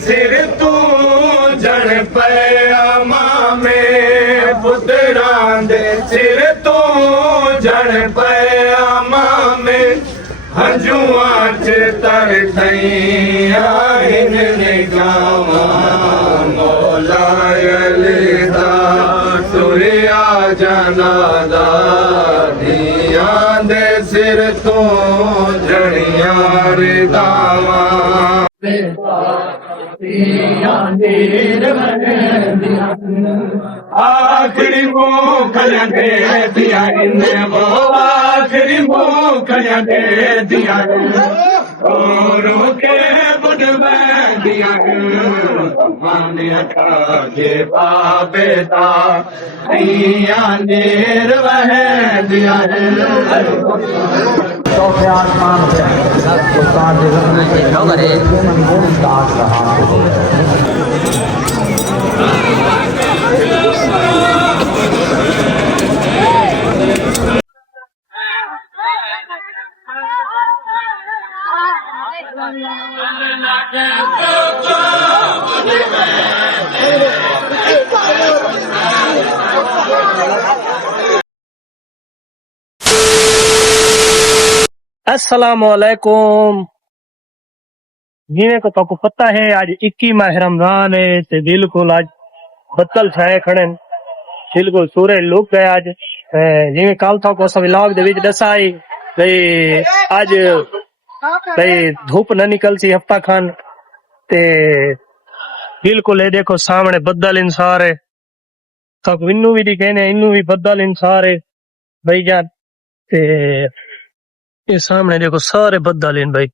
सिर तू जण पयामा में पुत्रां दे सिर तू जण पयामा में हंजुआं च तर थैया इन निगावा मौला अली दा तुरिया जनादा धियां दे सिर तू जणियां रिदावा आखिरी मूंगफलियां दे दिया इन्हें वो आखिरी मूंगफलियां दे दिया औरों के बुढ़ में दिया माने खा के बाबेदा नीर वह दिया चौथे आसमान से उस्ताद दास रहा अस्सलामुअलैकुम। जिन्हें को तो पता है आज 21 माह रमजान है ते बिल्कुल आज बत्तल छाए खड़े बिल्कुल सूरज लुक गए आज जिवें कल था को सब व्लॉग दे विच दसा आई भाई आज भाई धूप न निकल सी हफ्ता खान ते बिल्कुल ये देखो सामने बदल इंसार है तक इन्नू भी दिखे ने इन्नू भी बदल इंसार है भाई जान ते ये सामने देखो सारे बदल हैं भाई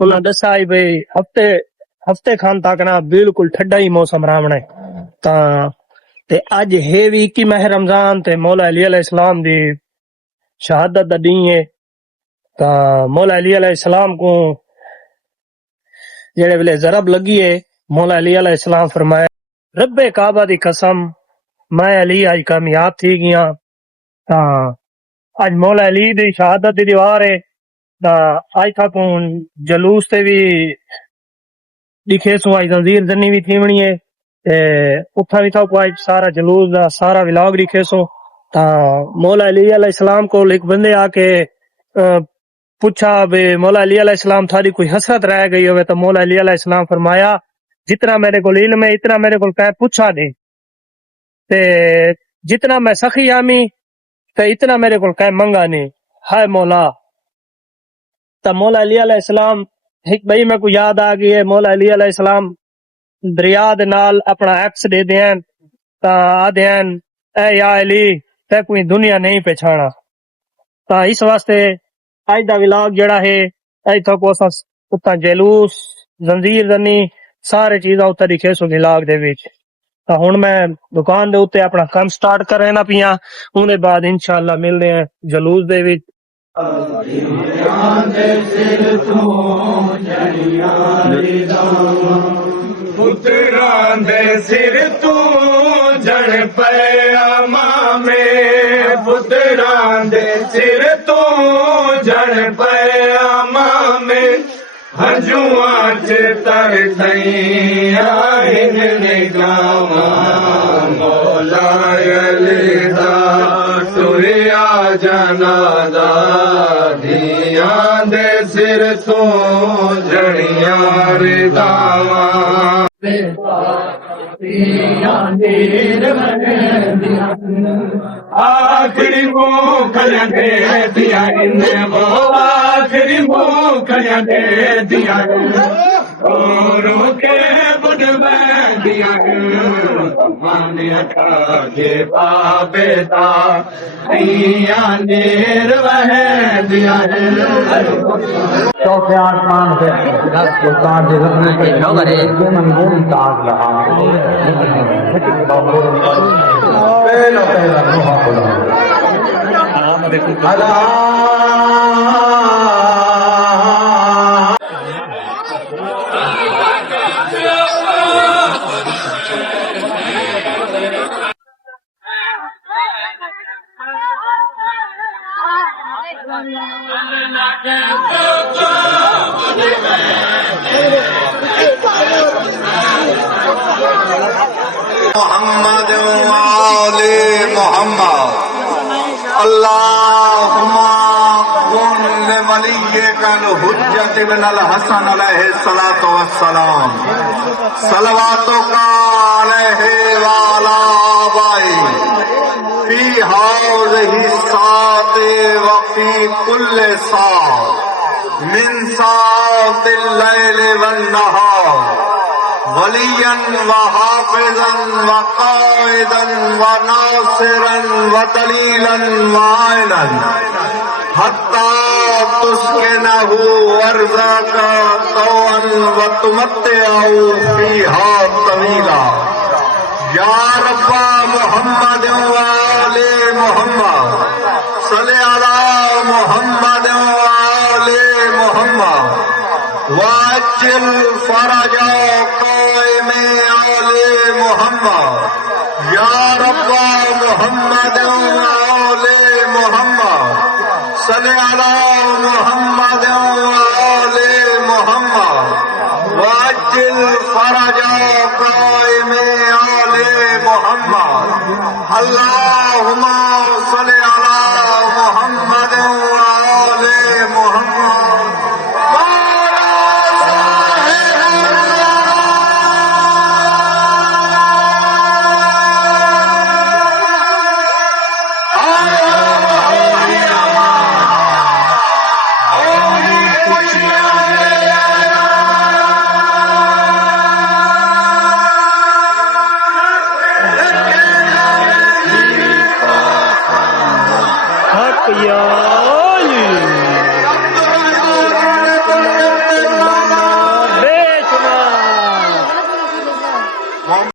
उन्हें दसा आई भाई हफ्ते खान तक ना बिल्कुल ठंडा ही मौसम रावना है ते अज है भी 21 माह रमजान ते मौला अली अलैहिस्सलाम दी शहादत दा दी है ता मौला अली अलैहिस्सलाम को जेड़े वेले जरब लगी है मौला अली अलैहिस्सलाम फरमाया रब्बे काबा दी कसम मैं अली आज कामयाब थी गया ता आज मौला अली दी शहादत दी दीवार है ता आज तक जलूस ते भी दिखे सो आज जंजीर जनी भी थीवनी है ते उठा भी था आज सारा जलूस दा सारा व्लॉग दिखे सो ता मौला अली अलैहिस्सलाम को एक बंदे आके पूछा बे मौला अली अलैहिस्सलाम थारी कोई हसरत रह गई होवे तो मौला अली अलैहिस्सलाम फरमाया जितना मेरे को इल्म है इतना मेरे को कह पूछा दे ते जितना मैं सखी आमी तो इतना मेरे को कह मंगा नहीं हाय मौला ता मौला अली अलैहिस्सलाम एक भाई मेरे को याद आ गई है मौला अली अलैहिस्सलाम दरिया दे नाल अपना एक्स दे देन ता आदेन ए या अली ते कोई दुनिया नहीं पहचाना ता इस वास्ते आज दा व्लॉग जेड़ा है अज तक उतना जलूस जंजीर जनी सारे चीज़ां उत्ते दिखे सो व्लॉग दे विच ता हुण मैं दुकान दे उत्ते अपना काम स्टार्ट करे ना पिया उहदे बाद इंशाअल्लाह मिलदे हैं जलूस दे विच पुत्रां दे सिर तू जण पयामा में पुत्रां दे सिर तू जण पयामा में हंजुआं च तर थैया इन निगावा मौला अली दा तुरिया जनादा धियां दे सिर तू जणियां रिदावा आखिरी मूंगफलियां दे दिया इन्हें वो आखिरी मूंगफलियां दे दिया औरों के बुढ़ में दिया माने खा के बाबेदा नीर वह दिया चौथे आसमान से उस्ताद दास रहा मोहम्मद वाले मोहम्मद। अल्लाहुम्मा कुन लिवलिय्यिकल हुज्जत इब्नुल हसन अलैहिस्सलातु वस्सलाम सलवातुका अलैहि वाला बाई फी हाज़िहि साति व फी कुल्लि साअ मिन साअतिल लैलि वन नहार वलियन व हाफिजन व काइदन व नासिरन व दलीलन व आइनन हत्ता तुस्किनहु वर्ज़ाका तौअन व तुमत्तिअहु फीहा तवीला। या रब्बा मुहम्मद व आले मुहम्मद सल्लि अला मुहम्मद व आले मुहम्मद वाजिल फरजा काइमे आले मुहम्मद। या रब्बा मुहम्मद व आले मुहम्मद सल्लि अला मुहम्मद व आले मुहम्मद वाजिल फरजा काइमे आले मुहम्मद। अल्लाहुम्मा सल्लि अला मुहम्मद व आले मुहम्मद। हक या